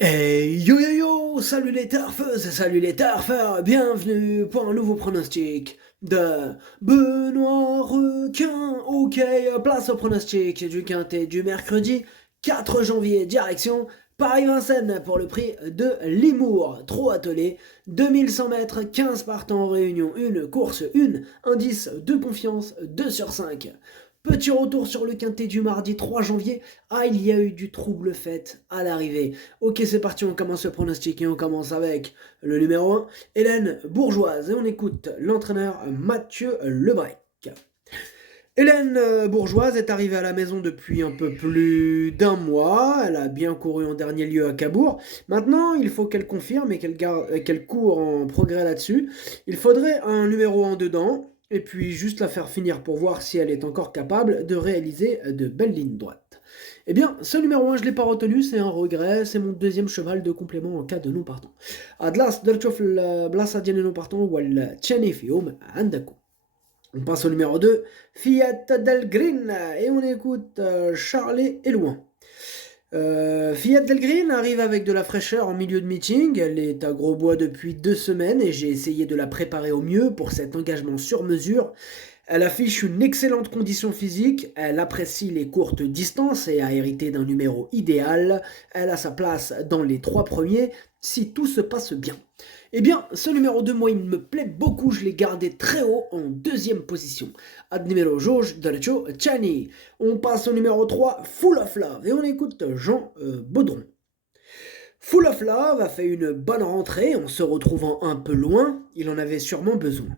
Hey yo yo yo, salut les turfeuses, salut les turfeurs, bienvenue pour un nouveau pronostic de Benoît Requin. Ok, place au pronostic du quintet du mercredi 4 janvier, direction Paris-Vincennes pour le prix de Limours. Trop attelé, 2100 mètres, 15 partants en réunion, une course, une, indice de confiance, 2 sur 5. Petit retour sur le quintet du mardi 3 janvier. Ah, il y a eu du trouble fait à l'arrivée. Ok, c'est parti, on commence le pronostic et on commence avec le numéro 1, Hélène Bourgeoise. Et on écoute l'entraîneur Mathieu Lebrec. Hélène Bourgeoise est arrivée à la maison depuis un peu plus d'un mois. Elle a bien couru en dernier lieu à Cabourg. Maintenant, il faut qu'elle confirme et qu'elle court en progrès là-dessus. Il faudrait un numéro 1 dedans. Et puis juste la faire finir pour voir si elle est encore capable de réaliser de belles lignes droites. Eh bien, ce numéro 1, je ne l'ai pas retenu, c'est un regret, c'est mon deuxième cheval de complément en cas de non partant. Adlas درتشوف البلاصة ديال non partant هو الثاني فيهم عندكم. On passe au numéro 2, Fiat Del Green, et on écoute Charlet et loin. Fiat Del Green arrive avec de la fraîcheur en milieu de meeting, elle est à Grosbois depuis 2 semaines et j'ai essayé de la préparer au mieux pour cet engagement sur mesure. Elle affiche une excellente condition physique, elle apprécie les courtes distances et a hérité d'un numéro idéal. Elle a sa place dans les 3 premiers si tout se passe bien. Eh bien, ce numéro 2, moi, il me plaît beaucoup, je l'ai gardé très haut en deuxième position. Ad numéro Georges Derecho Chani. On passe au numéro 3, Full of Love, et on écoute Jean Baudron. Full of Love a fait une bonne rentrée en se retrouvant un peu loin, il en avait sûrement besoin.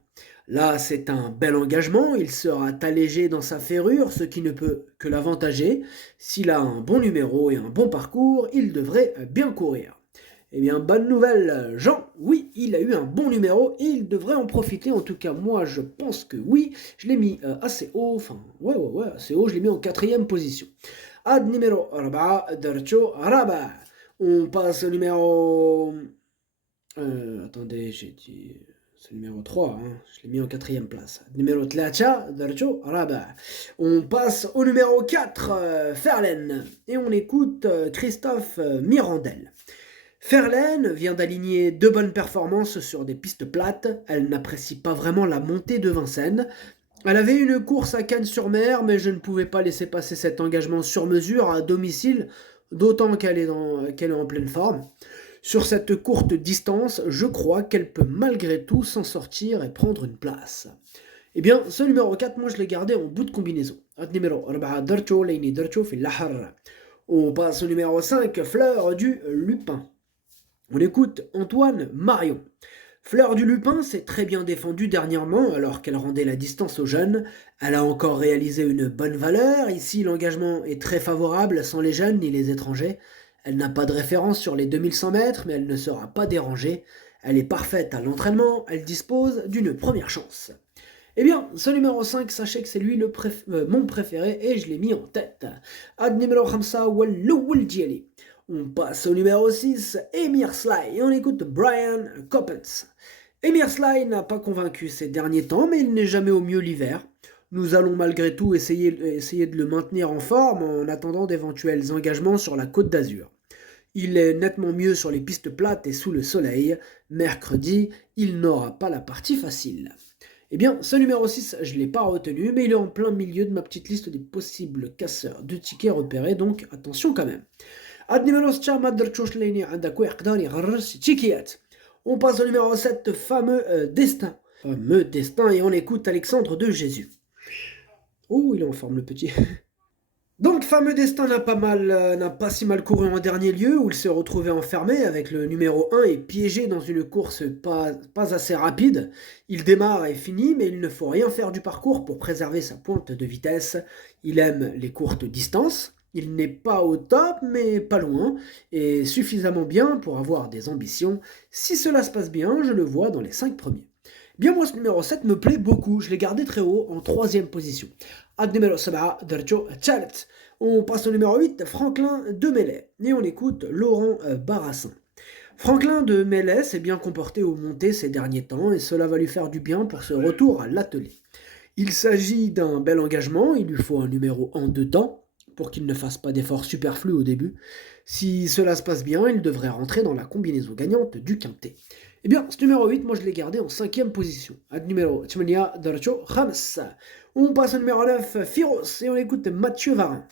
Là, c'est un bel engagement, il sera allégé dans sa ferrure, ce qui ne peut que l'avantager. S'il a un bon numéro et un bon parcours, il devrait bien courir. Eh bien, bonne nouvelle, Jean, oui, il a eu un bon numéro et il devrait en profiter. En tout cas, moi, je pense que oui. Je l'ai mis assez haut, enfin, ouais, assez haut, je l'ai mis en quatrième position. Ad numéro 4, Dercho Araba. On passe au numéro... attendez, j'ai dit... C'est le numéro 3, hein. Je l'ai mis en quatrième place. Numéro 3, Dercho Araba. On passe au numéro 4, Ferlen. Et on écoute Christophe Mirandel. Ferlaine vient d'aligner 2 bonnes performances sur des pistes plates. Elle n'apprécie pas vraiment la montée de Vincennes. Elle avait une course à Cannes-sur-Mer, mais je ne pouvais pas laisser passer cet engagement sur mesure à domicile, d'autant qu'elle est en pleine forme. Sur cette courte distance, je crois qu'elle peut malgré tout s'en sortir et prendre une place. Eh bien, ce numéro 4, moi je l'ai gardé en bout de combinaison. Numéro 4, Darcho, Leini Darcho, في الأحر. On passe au numéro 5, Fleur du Lupin. On écoute Antoine Marion. Fleur du Lupin s'est très bien défendue dernièrement alors qu'elle rendait la distance aux jeunes. Elle a encore réalisé une bonne valeur. Ici, l'engagement est très favorable sans les jeunes ni les étrangers. Elle n'a pas de référence sur les 2100 mètres, mais elle ne sera pas dérangée. Elle est parfaite à l'entraînement. Elle dispose d'une première chance. Eh bien, ce numéro 5, sachez que c'est lui mon préféré et je l'ai mis en tête. Ad numéro 5, Walloul Dieli. On passe au numéro 6, Emir Sly, et on écoute Brian Coppens. Emir Sly n'a pas convaincu ces derniers temps, mais il n'est jamais au mieux l'hiver. Nous allons malgré tout essayer de le maintenir en forme en attendant d'éventuels engagements sur la Côte d'Azur. Il est nettement mieux sur les pistes plates et sous le soleil. Mercredi, il n'aura pas la partie facile. Eh bien, ce numéro 6, je ne l'ai pas retenu, mais il est en plein milieu de ma petite liste des possibles casseurs de tickets repérés, donc attention quand même. On passe au numéro 7, fameux destin. Fameux destin, et on écoute Alexandre de Jésus. Oh, il est en forme le petit. Donc, fameux destin n'a pas si mal couru en dernier lieu, où il s'est retrouvé enfermé avec le numéro 1 et piégé dans une course pas assez rapide. Il démarre et finit, mais il ne faut rien faire du parcours pour préserver sa pointe de vitesse. Il aime les courtes distances. Il n'est pas au top, mais pas loin, et suffisamment bien pour avoir des ambitions. Si cela se passe bien, je le vois dans les 5 premiers. Bien, moi, ce numéro 7 me plaît beaucoup. Je l'ai gardé très haut, en troisième position. Ad numéro 7, Derjo Chalet. On passe au numéro 8, Franklin de Mellet. Et on écoute Laurent Barassin. Franklin de Mellet s'est bien comporté au montées ces derniers temps, et cela va lui faire du bien pour ce retour à l'atelier. Il s'agit d'un bel engagement, il lui faut un numéro en 2 temps. pour qu'il ne fasse pas d'efforts superflus au début. Si cela se passe bien, il devrait rentrer dans la combinaison gagnante du quintet. Eh bien, ce numéro 8, moi je l'ai gardé en 5e position. Ad numéro 8 درجة 5. On passe au numéro 9, Firos, et on écoute Mathieu Varin.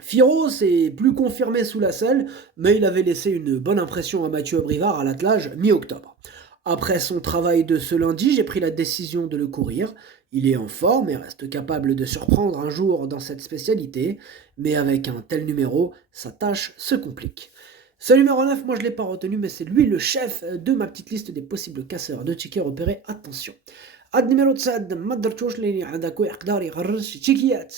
Firos est plus confirmé sous la selle, mais il avait laissé une bonne impression à Mathieu Abrivard à l'attelage mi-octobre. Après son travail de ce lundi, j'ai pris la décision de le courir. Il est en forme et reste capable de surprendre un jour dans cette spécialité, mais avec un tel numéro, sa tâche se complique. Ce numéro 9, moi je ne l'ai pas retenu, mais c'est lui le chef de ma petite liste des possibles casseurs de tickets repérés. Attention. Ad numéro 7, ما درتوش لاني عندك يقدر يغرس تيكيات.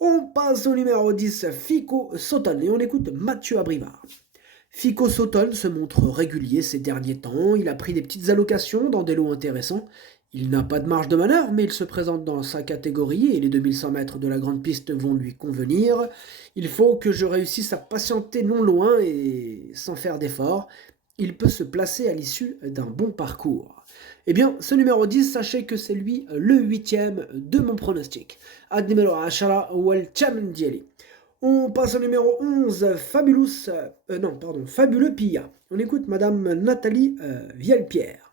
On passe au numéro 10, Fico Sotton, et on écoute Mathieu Abrivard. Fico Sotton se montre régulier ces derniers temps, il a pris des petites allocations dans des lots intéressants. Il n'a pas de marge de manœuvre, mais il se présente dans sa catégorie et les 2100 mètres de la grande piste vont lui convenir. Il faut que je réussisse à patienter non loin et sans faire d'efforts. Il peut se placer à l'issue d'un bon parcours. Eh bien, ce numéro 10, sachez que c'est lui le 8e de mon pronostic. Ad numéro 10, والثامن ديالي. On passe au numéro 11, Fabuleux Pilla. On écoute Madame Nathalie Vielpierre.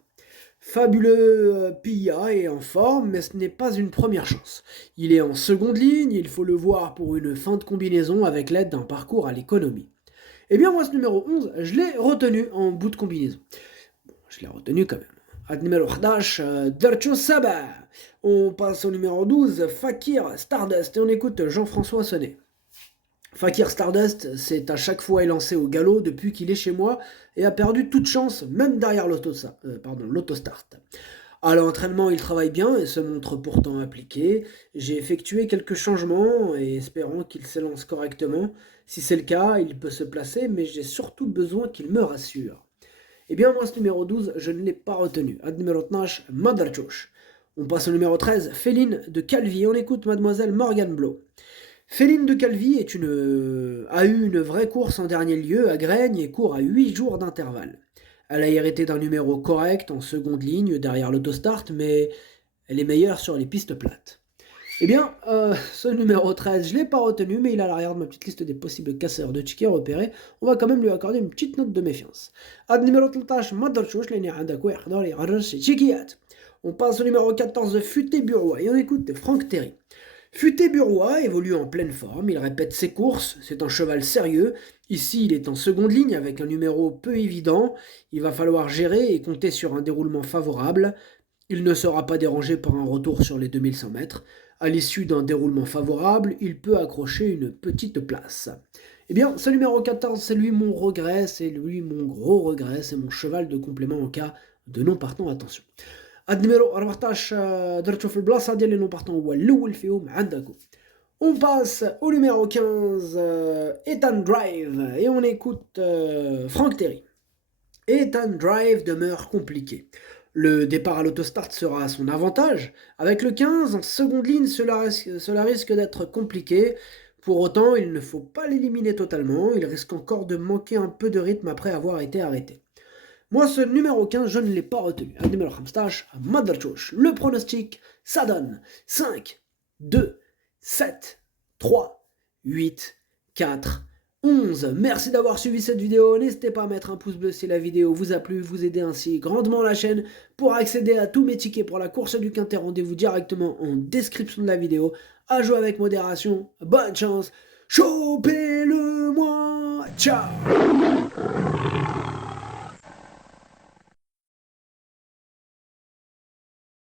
Fabuleux Pilla est en forme, mais ce n'est pas une première chance. Il est en seconde ligne, il faut le voir pour une fin de combinaison avec l'aide d'un parcours à l'économie. Eh bien, moi, ce numéro 11, je l'ai retenu en bout de combinaison. Bon, je l'ai retenu quand même. Ad numéro 11, Dercho Saba. On passe au numéro 12, Fakir Stardust, et on écoute Jean-François Sonnet. Fakir Stardust s'est à chaque fois élancé au galop depuis qu'il est chez moi et a perdu toute chance, même derrière l'autostart. À l'entraînement, il travaille bien et se montre pourtant appliqué. J'ai effectué quelques changements et espérant qu'il s'élance correctement. Si c'est le cas, il peut se placer, mais j'ai surtout besoin qu'il me rassure. Eh bien, moi, ce numéro 12, je ne l'ai pas retenu. Ad numéro 12, Madarchosh. On passe au numéro 13, Féline de Calvi. On écoute Mademoiselle Morgane Blo. Féline de Calvi a eu une vraie course en dernier lieu à Graignes et court à 8 jours d'intervalle. Elle a hérité d'un numéro correct en seconde ligne derrière l'autostart, mais elle est meilleure sur les pistes plates. Eh bien, ce numéro 13, je ne l'ai pas retenu, mais il est à l'arrière de ma petite liste des possibles casseurs de tickets repérés. On va quand même lui accorder une petite note de méfiance. Ad numéro 13, Madarchosh, l'année عندك ويقدر يغرس تيكيات. On passe au numéro 14, Futé-Burois, et on écoute Franck Terry. Futé-Burois évolue en pleine forme, il répète ses courses, c'est un cheval sérieux. Ici, il est en seconde ligne avec un numéro peu évident. Il va falloir gérer et compter sur un déroulement favorable. Il ne sera pas dérangé par un retour sur les 2100 mètres. À l'issue d'un déroulement favorable, il peut accrocher une petite place. Eh bien, ce numéro 14, c'est lui mon regret, c'est lui mon gros regret, c'est mon cheval de complément en cas de non partant, attention. Ad numéro 14 درتو في البلاصه ديال لي نون بارتون هو الاول فيهم عندكم. On passe au numéro 15, Ethan Drive, et on écoute Franck Terry. Ethan Drive demeure compliqué. Le départ à l'autostart sera à son avantage. Avec le 15, en seconde ligne, cela risque d'être compliqué. Pour autant, il ne faut pas l'éliminer totalement. Il risque encore de manquer un peu de rythme après avoir été arrêté. Moi, ce numéro 15, je ne l'ai pas retenu. Le numéro 15, Madarchosh. Le pronostic, ça donne 5, 2, 7, 3, 8, 4, 11. Merci d'avoir suivi cette vidéo. N'hésitez pas à mettre un pouce bleu si la vidéo vous a plu. Vous aidez ainsi grandement la chaîne. Pour accéder à tous mes tickets pour la course du Quintet, rendez-vous directement en description de la vidéo. À jouer avec modération. Bonne chance. Chopez-le-moi. Ciao.